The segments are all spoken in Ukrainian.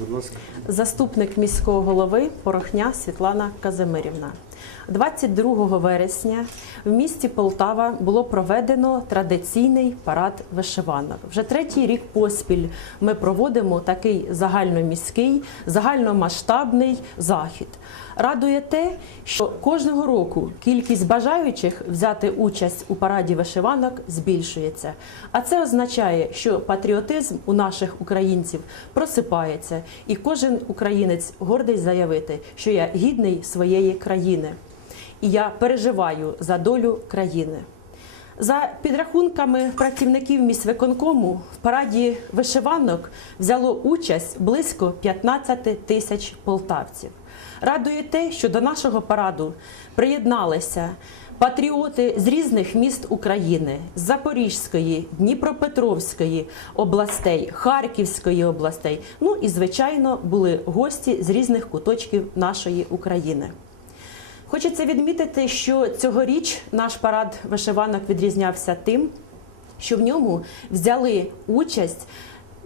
будь ласка. Заступник міського голови Порохня Світлана Казимирівна. 22 вересня в місті Полтава було проведено традиційний парад вишиванок. Вже третій рік поспіль ми проводимо такий загальноміський, загальномасштабний захід. Радує те, що кожного року кількість бажаючих взяти участь у параді вишиванок збільшується. А це означає, що патріотизм у наших українців просипається, і кожен українець гордий заявити, що я гідний своєї країни, і я переживаю за долю країни. За підрахунками працівників міськвиконкому в параді вишиванок взяло участь близько 15 тисяч полтавців. Радує те, що до нашого параду приєдналися патріоти з різних міст України, Запорізької, Дніпропетровської областей, Харківської областей. Ну і звичайно були гості з різних куточків нашої України. Хочеться відмітити, що цьогоріч наш парад вишиванок відрізнявся тим, що в ньому взяли участь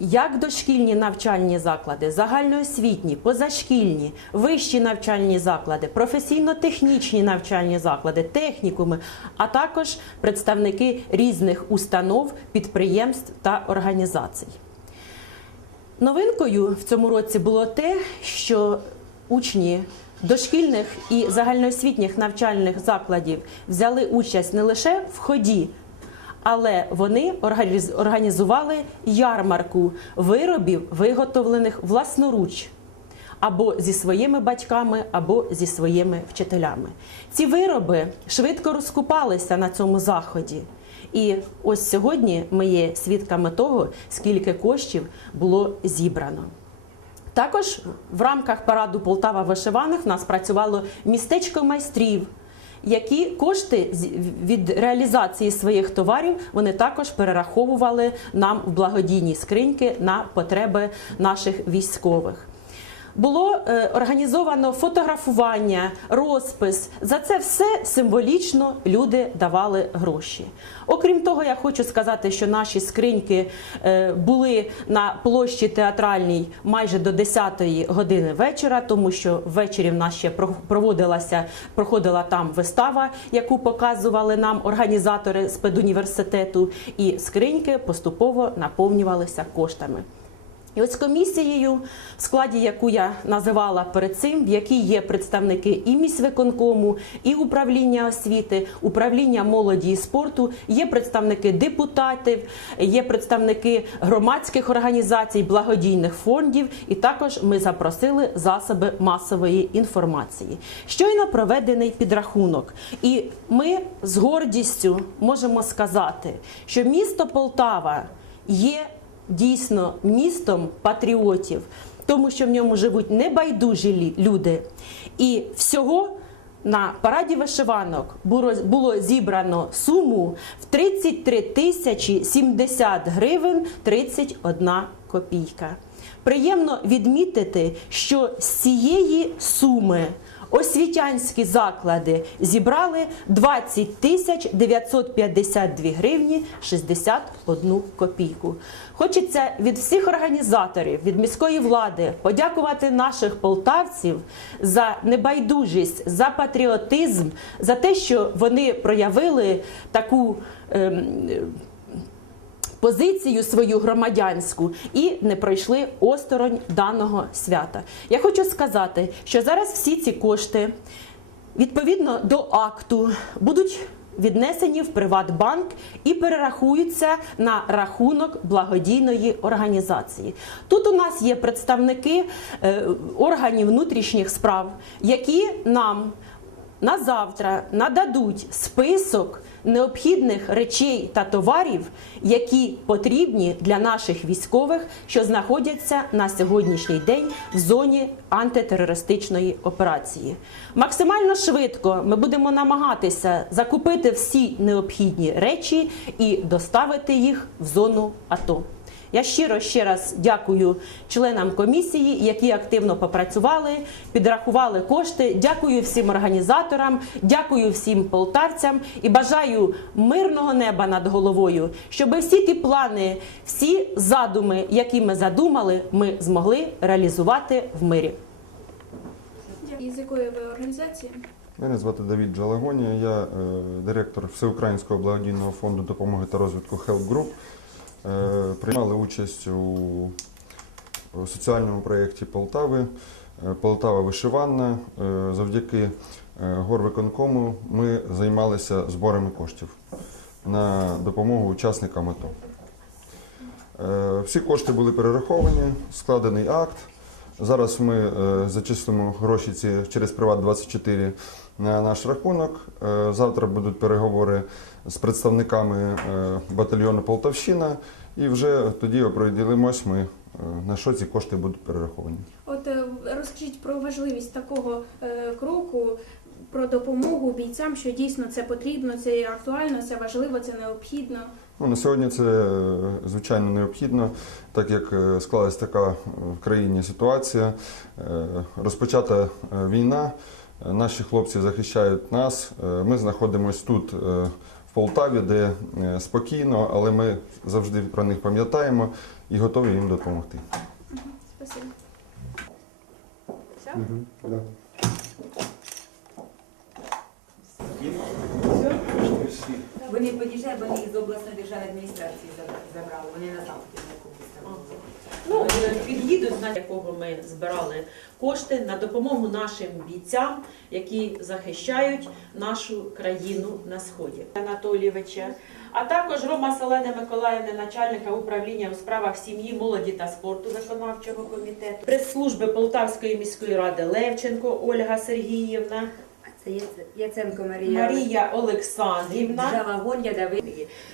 як дошкільні навчальні заклади, загальноосвітні, позашкільні, вищі навчальні заклади, професійно-технічні навчальні заклади, технікуми, а також представники різних установ, підприємств та організацій. Новинкою в цьому році було те, що учні дошкільних і загальноосвітніх навчальних закладів взяли участь не лише в ході, але вони організ- організували ярмарку виробів, виготовлених власноруч. Або зі своїми батьками, або зі своїми вчителями. Ці вироби швидко розкупалися на цьому заході. І ось сьогодні ми є свідками того, скільки коштів було зібрано. Також в рамках параду Полтава вишиваних в нас працювало містечко майстрів, які кошти від реалізації своїх товарів вони також перераховували нам в благодійні скриньки на потреби наших військових. Було е, організовано фотографування, розпис. За це все символічно люди давали гроші. Окрім того, я хочу сказати, що наші скриньки е, були на площі театральній майже до 10-ї години вечора, тому що ввечері в нас ще про- проводилася проходила там вистава, яку показували нам організатори з педуніверситету, і скриньки поступово наповнювалися коштами. І ось комісією, в складі яку я називала перед цим, в якій є представники і міськвиконкому, і управління освіти, управління молоді і спорту, є представники депутатів, є представники громадських організацій, благодійних фондів, і також ми запросили засоби масової інформації. Щойно проведений підрахунок, і ми з гордістю можемо сказати, що місто Полтава є дійсно містом патріотів, тому що в ньому живуть небайдужі люди. І всього на параді вишиванок було, зібрано суму в 33 тисячі 70 гривень 31 копійка. Приємно відмітити, що з цієї суми освітянські заклади зібрали 20 тисяч 952 гривні 61 копійку. Хочеться від всіх організаторів, від міської влади подякувати наших полтавців за небайдужість, за патріотизм, за те, що вони проявили таку. ем, позицію свою громадянську і не пройшли осторонь даного свята. Я хочу сказати, що зараз всі ці кошти відповідно до акту будуть віднесені в Приватбанк і перерахуються на рахунок благодійної організації. Тут у нас є представники е, органів внутрішніх справ, які нам на завтра нададуть список необхідних речей та товарів, які потрібні для наших військових, що знаходяться на сьогоднішній день в зоні антитерористичної операції. Максимально швидко ми будемо намагатися закупити всі необхідні речі і доставити їх в зону АТО. Я щиро ще раз дякую членам комісії, які активно попрацювали, підрахували кошти. Дякую всім організаторам, дякую всім полтавцям і бажаю мирного неба над головою, щоб всі ті плани, всі задуми, які ми задумали, ми змогли реалізувати в мирі. І з якої ви організації? Мене звати Давід Джалагонія, я е, директор Всеукраїнського благодійного фонду допомоги та розвитку Help Group. Е, приймали участь у, соціальному проєкті Полтави. е, Полтава вишиванна. Е, завдяки горвиконкому ми займалися зборами коштів на допомогу учасникам АТО. Всі кошти були перераховані, складений акт. Зараз ми зачислимо гроші ці через Приват 24 на наш рахунок. Е, Завтра будуть переговори з представниками е, батальйону Полтавщина, і вже тоді оприділимось ми, е, на що ці кошти будуть перераховані. От розкажіть про важливість такого кроку, про допомогу бійцям, що дійсно це потрібно, це актуально, це важливо, це необхідно. Ну, на сьогодні це звичайно необхідно, так як склалась така в країні ситуація. Розпочата війна, наші хлопці захищають нас. Е, Ми знаходимося тут, е, в Полтаві, де е, спокійно, але ми завжди про них пам'ятаємо і готові їм допомогти. Спасибо. Все? Вони під'їжджають, вони із обласної державної адміністрації забрали, вони на заході на якомусь там. Ну, е, під'їдуть, на якого ми збирали кошти на допомогу нашим бійцям, які захищають нашу країну на сході. Анатолійовича, а також Рома Селени Миколаївни, начальника управління у справах сім'ї, молоді та спорту виконавчого комітету, прес-служби Полтавської міської ради Левченко Ольга Сергіївна, Це Яценко Марія. Марія Олександрівна. Жалагон, Ядавид.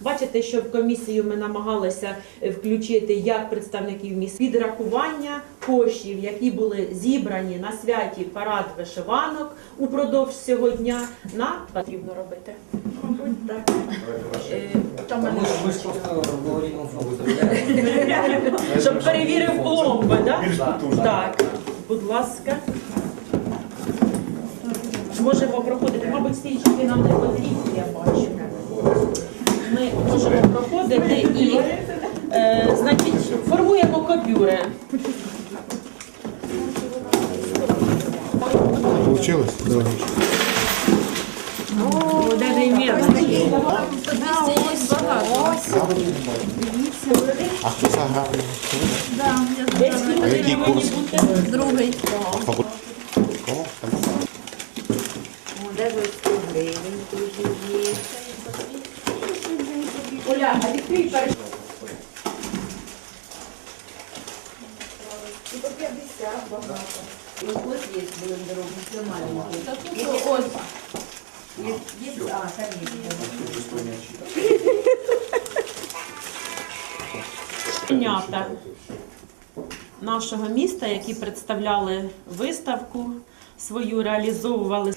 Бачите, що в комісію ми намагалися е, включити як представників міст підрахування коштів, які були зібрані на святі парад вишиванок упродовж цього дня. На потрібно робити. Мабуть, так. Е, Ми ж, ми ж просто говоримо. Щоб перевірив пломби, да? Так. так? Будь ласка. Можемо проходити, мабуть, стрічки нам не потрібні, я бачу. Ми можемо проходити і, е, значить, формуємо копюри. Получилось? Да. А хто заграв? Десь А який курс? бути. Другий. Кого? Там О, Даже 100 гривень дуже є. Оля, а відкрий перший. І ось є дороги, це маленькі. Ось. Є, є, а, там є. Щенята нашого міста, які представляли виставку свою, реалізовували.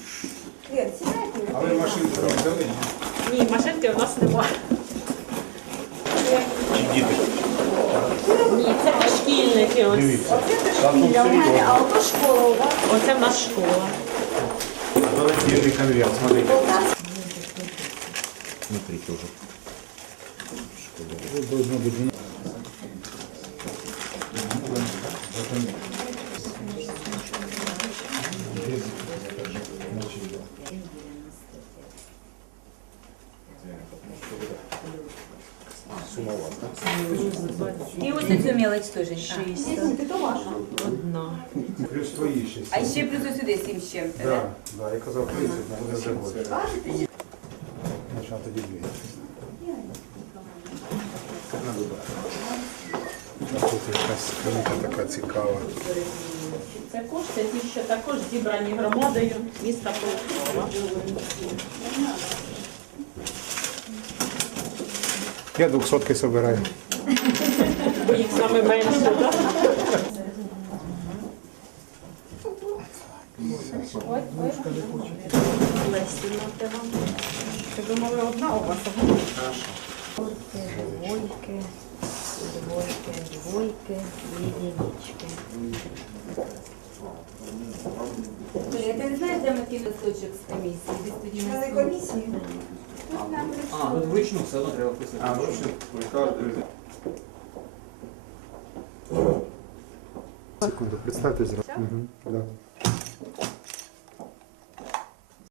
А ви машинку не взяли? Ні, машинки у нас немає. Діти? Ні, це шкільники. Ось. Дивіться. у тут серйозно. Оце в нас школа. Великий конверт, смотрите. уже. тоже. І ось цю мелочь теж. Шість. Одна. Плюс твої ще. А ще плюс ось сюди сім з чим-то, да? Да, да, я казав 30, але не забув. Значить, а тоді дві. А тут якась книга така цікава. Це кошти, ті, що також зібрані громадою міста Полтава. Я двохсотки собираю. Їх саме менше, так? Лесі, вам. Двойки, двойки, двойки, єдинички. Ти не знаєш, де ми кинули сочок з комісії? Десь тоді ми комісії? А, ну вручну все одно треба писати. А, вручну. Секунду, Все? Угу, да.